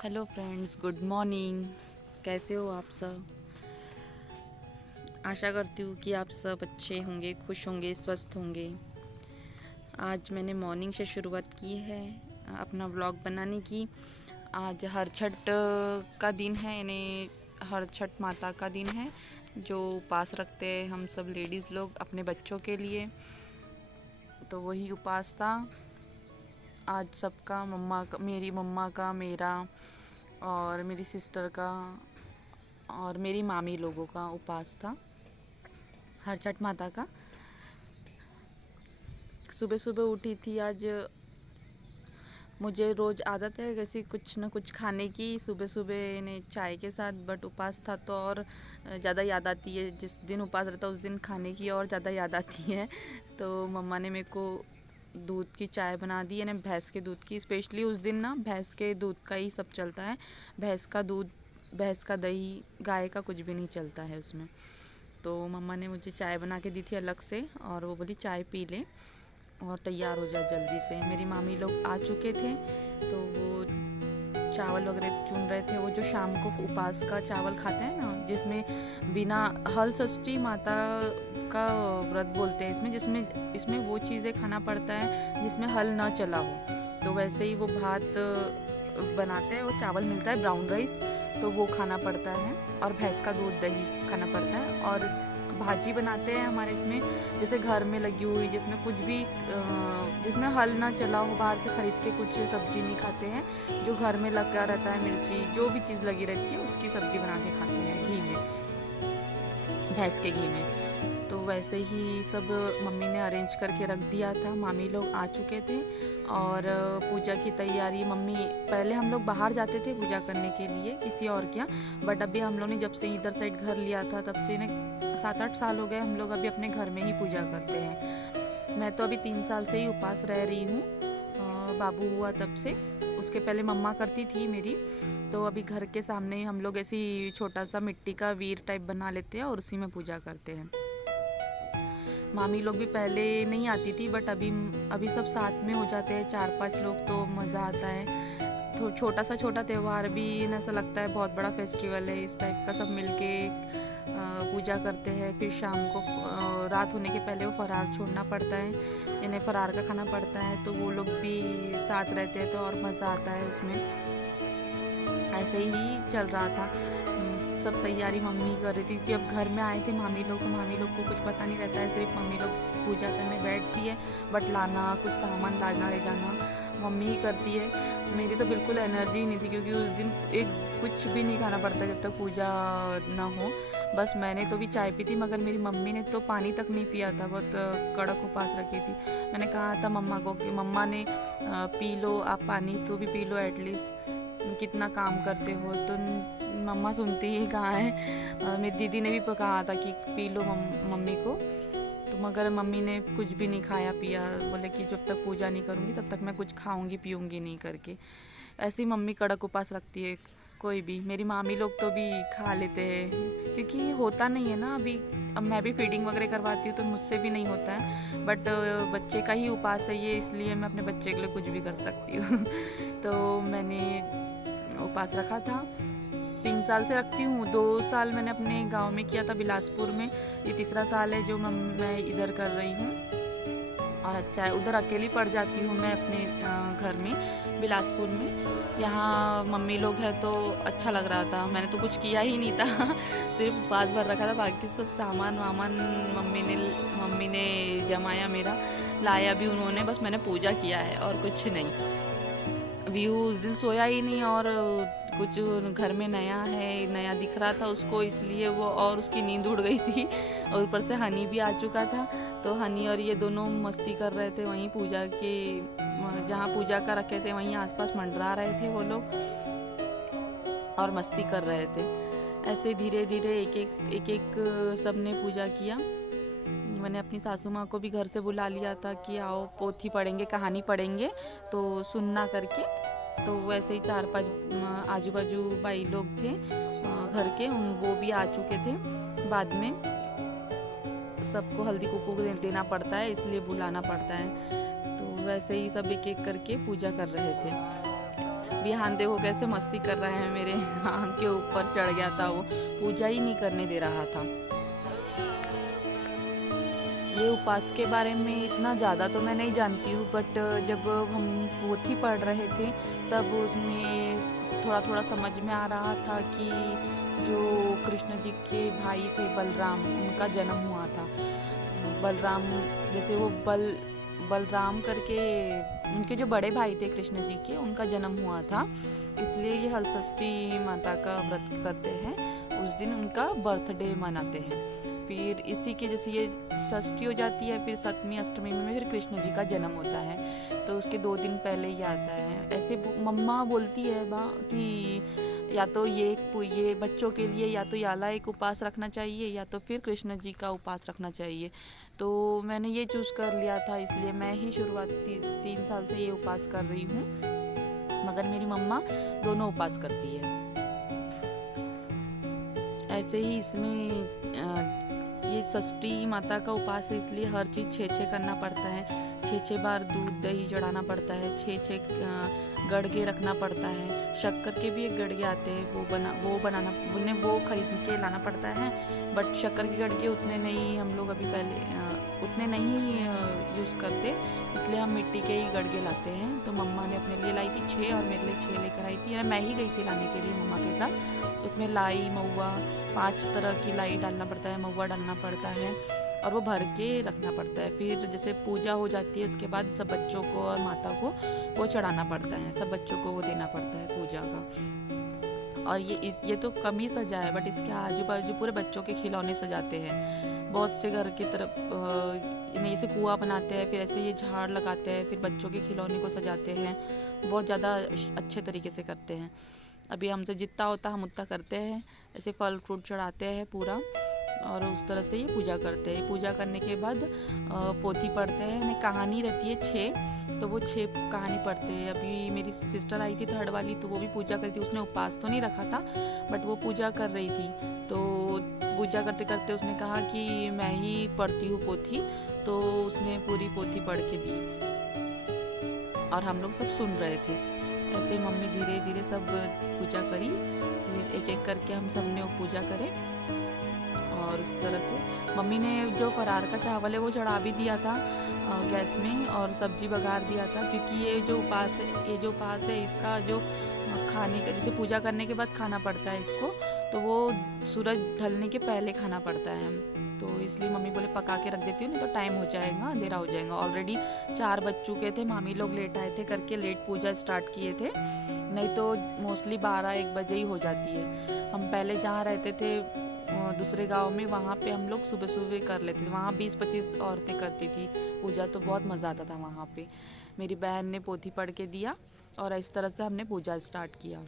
Hello friends, good morning. कैसे हो आप सब? आशा करती हूँ कि आप सब अच्छे होंगे, खुश होंगे, स्वस्थ होंगे। आज मैंने मॉर्निंग से शुरुआत की है अपना व्लॉग बनाने की। आज हर छठ का दिन है, यानी हर छठ माता का दिन है जो उपवास रखते हैं हम सब लेडीज़ लोग अपने बच्चों के लिए। तो वही उपवास था आज सबका, मेरी मम्मा का, मेरा और मेरी सिस्टर का और मेरी मामी लोगों का उपवास था हर छठ माता का। सुबह सुबह उठी थी आज। मुझे रोज़ आदत है कैसी कुछ न कुछ खाने की सुबह सुबह ने चाय के साथ, बट उपवास था तो और ज़्यादा याद आती है। जिस दिन उपवास रहता है उस दिन खाने की और ज़्यादा याद आती है। तो मम्मा ने मेरे को दूध की चाय बना दी है ना, भैंस के दूध की। स्पेशली उस दिन ना भैंस के दूध का ही सब चलता है। भैंस का दूध, भैंस का दही, गाय का कुछ भी नहीं चलता है उसमें। तो मम्मा ने मुझे चाय बना के दी थी अलग से, और वो बोली चाय पी ले और तैयार हो जा जल्दी से। मेरी मामी लोग आ चुके थे तो वो चावल वगैरह चुन रहे थे। वो जो शाम को उपवास का चावल खाते हैं ना, जिसमें बिना हल षष्ठी माता का व्रत बोलते हैं इसमें, जिसमें इसमें वो चीज़ें खाना पड़ता है जिसमें हल ना चला हो। तो वैसे ही वो भात बनाते हैं, वो चावल मिलता है ब्राउन राइस, तो वो खाना पड़ता है। और भैंस का दूध दही खाना पड़ता है। और भाजी बनाते हैं हमारे इसमें, जैसे घर में लगी हुई, जिसमें कुछ भी जिसमें हल ना चला हो, बाहर से ख़रीद के कुछ सब्जी नहीं खाते हैं। जो घर में लगा रहता है, मिर्ची जो भी चीज़ लगी रहती है उसकी सब्जी बना के खाते हैं घी में, भैंस के घी में। तो वैसे ही सब मम्मी ने अरेंज करके रख दिया था। मामी लोग आ चुके थे और पूजा की तैयारी। मम्मी, पहले हम लोग बाहर जाते थे पूजा करने के लिए किसी और के यहाँ, बट अभी हम लोग ने जब से इधर साइड घर लिया था तब से ने 7-8 साल हो गए हम लोग अभी अपने घर में ही पूजा करते हैं। मैं तो अभी 3 साल से ही उपवास रह रही हूँ, बाबू हुआ तब से। उसके पहले मम्मा करती थी मेरी। तो अभी घर के सामने ही हम लोग ऐसी छोटा सा मिट्टी का वीर टाइप बना लेते हैं और उसी में पूजा करते हैं। मामी लोग भी पहले नहीं आती थी, बट अभी सब साथ में हो जाते हैं 4-5 लोग, तो मज़ा आता है। तो छोटा त्यौहार भी ऐसा लगता है बहुत बड़ा फेस्टिवल है इस टाइप का। सब मिलके पूजा करते हैं। फिर शाम को रात होने के पहले वो फरार छोड़ना पड़ता है, इन्हें फरार का खाना पड़ता है। तो वो लोग भी साथ रहते हैं तो और मज़ा आता है उसमें। ऐसे ही चल रहा था। सब तैयारी मम्मी कर रही थी कि अब घर में आए थे मामी लोग, तो मामी लोग को कुछ पता नहीं रहता है, सिर्फ मम्मी लोग पूजा करने बैठती है, बट लाना कुछ सामान लाना ले जाना मम्मी ही करती है। मेरी तो बिल्कुल एनर्जी ही नहीं थी, क्योंकि उस दिन कुछ भी नहीं खाना पड़ता जब तक पूजा ना हो। बस मैंने तो भी चाय पी थी, मगर मेरी मम्मी ने तो पानी तक नहीं पिया था, बहुत कड़क उपवास रखी थी। मैंने कहा था मम्मा को कि मम्मा ने पी लो आप पानी, तो भी पी लो एटलीस्ट, कितना काम करते हो। तो मम्मा सुनती ही कहाँ है। मेरी दीदी ने भी कहा था कि पी लो मम्मी को, तो मगर मम्मी ने कुछ भी नहीं खाया पिया। बोले कि जब तक पूजा नहीं करूँगी तब तक मैं कुछ खाऊंगी पीऊँगी नहीं करके। ऐसी मम्मी कड़क उपवास रखती है कोई भी। मेरी मामी लोग तो भी खा लेते हैं, क्योंकि होता नहीं है ना अभी। अब मैं भी फीडिंग वगैरह करवाती हूँ तो मुझसे भी नहीं होता है, बट बच्चे का ही उपवास है ये, इसलिए मैं अपने बच्चे के लिए कुछ भी कर सकती हूँ। तो मैंने उपवास रखा था, 3 साल से रखती हूँ। 2 साल मैंने अपने गांव में किया था बिलासपुर में, ये तीसरा साल है जो मैं इधर कर रही हूँ। और अच्छा है, उधर अकेली पड़ जाती हूँ मैं अपने घर में बिलासपुर में। यहाँ मम्मी लोग हैं तो अच्छा लग रहा था। मैंने तो कुछ किया ही नहीं था, सिर्फ उपवास भर रखा था। बाकी सब सामान वामान मम्मी ने जमाया, मेरा लाया भी उन्होंने, बस मैंने पूजा किया है और कुछ नहीं। व्यू उस दिन सोया ही नहीं, और कुछ घर में नया दिख रहा था उसको, इसलिए वो और उसकी नींद उड़ गई थी। और ऊपर से हनी भी आ चुका था, तो हनी और ये दोनों मस्ती कर रहे थे वहीं पूजा के, जहाँ पूजा का रखे थे वहीं आसपास मंडरा रहे थे वो लोग और मस्ती कर रहे थे। ऐसे धीरे धीरे एक एक सब ने पूजा किया। मैंने अपनी सासू माँ को भी घर से बुला लिया था कि आओ पोथी पढ़ेंगे, कहानी पढ़ेंगे, तो सुनना करके। तो वैसे ही 4-5 आजू बाजू भाई लोग थे घर के, वो भी आ चुके थे। बाद में सबको हल्दी कुकू देना पड़ता है, इसलिए बुलाना पड़ता है। तो वैसे ही सब एक एक करके पूजा कर रहे थे। विहान देखो कैसे मस्ती कर रहे हैं, मेरे आंख के ऊपर चढ़ गया था, वो पूजा ही नहीं करने दे रहा था। ये उपास के बारे में इतना ज़्यादा तो मैं नहीं जानती हूँ, बट जब हम पोथी पढ़ रहे थे तब उसमें थोड़ा थोड़ा समझ में आ रहा था कि जो कृष्ण जी के भाई थे बलराम, उनका जन्म हुआ था। बलराम, जैसे वो बलराम करके उनके जो बड़े भाई थे कृष्ण जी के, उनका जन्म हुआ था, इसलिए ये हलषष्ठी माता का व्रत करते हैं। उस दिन उनका बर्थडे मनाते हैं। फिर इसी के जैसे ये षष्ठी हो जाती है, फिर सप्तमी अष्टमी में फिर कृष्ण जी का जन्म होता है, तो उसके 2 दिन पहले ही आता है। ऐसे मम्मा बोलती है माँ कि या तो ये बच्चों के लिए या तो याला एक उपास रखना चाहिए या तो फिर कृष्ण जी का उपास रखना चाहिए। तो मैंने ये चूज़ कर लिया था, इसलिए मैं ही शुरुआती 3 साल से ये उपास कर रही हूँ, मगर मेरी मम्मा दोनों उपास करती है। ऐसे ही इसमें ये षष्ठी माता का उपास है, इसलिए हर चीज़ 6 करना पड़ता है। 6 बार दूध दही चढ़ाना पड़ता है, 6 गड़गे रखना पड़ता है। शक्कर के भी एक गड़गे आते हैं, वो खरीद के लाना पड़ता है। बट शक्कर के गड़गे उतने नहीं, हम लोग अभी पहले उतने नहीं यूज़ करते, इसलिए हम मिट्टी के ही गड़गे लाते हैं। तो मम्मा ने अपने लिए लाई थी 6 और मेरे लिए 6 लेकर आई थी। मैं ही गई थी लाने के लिए मम्मा के साथ। उसमें लाई, महुआ, 5 तरह की लाई डालना पड़ता है, महुआ डालना पड़ता है और वो भर के रखना पड़ता है। फिर जैसे पूजा हो जाती है, उसके बाद सब बच्चों को और माता को वो चढ़ाना पड़ता है, सब बच्चों को वो देना पड़ता है पूजा का। और ये तो कम ही सजा है, बट इसके आजू बाजू पूरे बच्चों के खिलौने सजाते हैं। बहुत से घर की तरफ जैसे कुआं बनाते हैं, फिर ऐसे ये झाड़ लगाते हैं, फिर बच्चों के खिलौने को सजाते हैं। बहुत ज़्यादा अच्छे तरीके से करते हैं। अभी हमसे जितना होता हम उतना करते हैं। ऐसे फल फ्रूट चढ़ाते हैं पूरा, और उस तरह से ये पूजा करते हैं। पूजा करने के बाद पोथी पढ़ते हैं, कहानी रहती है 6, तो वो 6 कहानी पढ़ते हैं। अभी मेरी सिस्टर आई थी 3rd वाली, तो वो भी पूजा करी थी। उसने उपवास तो नहीं रखा था, बट वो पूजा कर रही थी। तो पूजा करते करते उसने कहा कि मैं ही पढ़ती हूँ पोथी, तो उसने पूरी पोथी पढ़ के दी और हम लोग सब सुन रहे थे। ऐसे मम्मी धीरे धीरे सब पूजा करी, फिर एक एक करके हम सब ने पूजा करें। और उस तरह से मम्मी ने जो फरार का चावल है वो चढ़ा भी दिया था गैस में, और सब्जी बघार दिया था, क्योंकि ये जो उपास है इसका जो खाने का, जैसे पूजा करने के बाद खाना पड़ता है इसको, तो वो सूरज ढलने के पहले खाना पड़ता है। तो इसलिए मम्मी बोले पका के रख देती हूँ, नहीं तो टाइम हो जाएगा, अंधेरा हो जाएगा। ऑलरेडी 4 बज चुके थे, मामी लोग लेट आए थे करके लेट पूजा स्टार्ट किए थे, नहीं तो मोस्टली 12-1 बजे ही हो जाती है। हम पहले जहाँ रहते थे दूसरे गांव में, वहाँ पे हम लोग सुबह सुबह कर लेते थे। वहाँ 20-25 औरतें करती थी पूजा, तो बहुत मज़ा आता था वहाँ पे। मेरी बहन ने पोथी पढ़ के दिया और इस तरह से हमने पूजा स्टार्ट किया।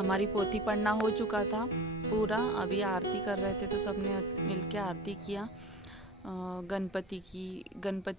हमारी पोथी पढ़ना हो चुका था पूरा, अभी आरती कर रहे थे तो सबने मिलके आरती किया। गणपति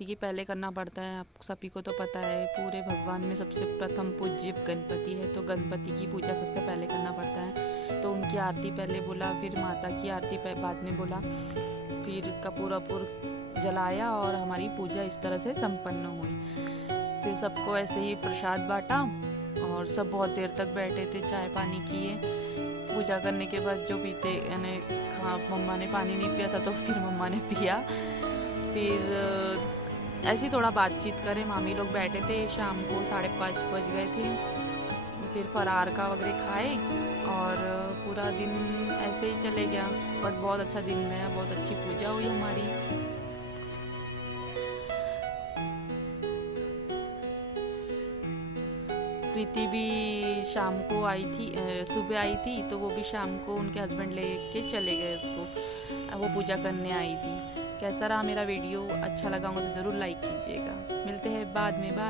की पहले करना पड़ता है, आप सभी को तो पता है, पूरे भगवान में सबसे प्रथम पूज्य गणपति है, तो गणपति की पूजा सबसे पहले करना पड़ता है। तो उनकी आरती पहले बोला, फिर माता की आरती बाद में बोला, फिर कपूर वपूर जलाया और हमारी पूजा इस तरह से संपन्न हुई। फिर सबको ऐसे ही प्रसाद बांटा और सब बहुत देर तक बैठे थे, चाय पानी किए। पूजा करने के बाद जो पीते यानी मम्मा ने पानी नहीं पिया था तो फिर मम्मा ने पिया। फिर ऐसे ही थोड़ा बातचीत करें, मामी लोग बैठे थे, शाम को 5:30 बज गए थे। फिर फरार का वगैरह खाए और पूरा दिन ऐसे ही चले गया, बट बहुत अच्छा दिन गया, बहुत अच्छी पूजा हुई हमारी। प्रीति भी शाम को आई थी, सुबह आई थी, तो वो भी शाम को उनके हस्बैंड लेके चले गए उसको, वो पूजा करने आई थी। कैसा रहा मेरा वीडियो? अच्छा लगा होगा तो ज़रूर लाइक कीजिएगा। मिलते हैं बाद में, बाय।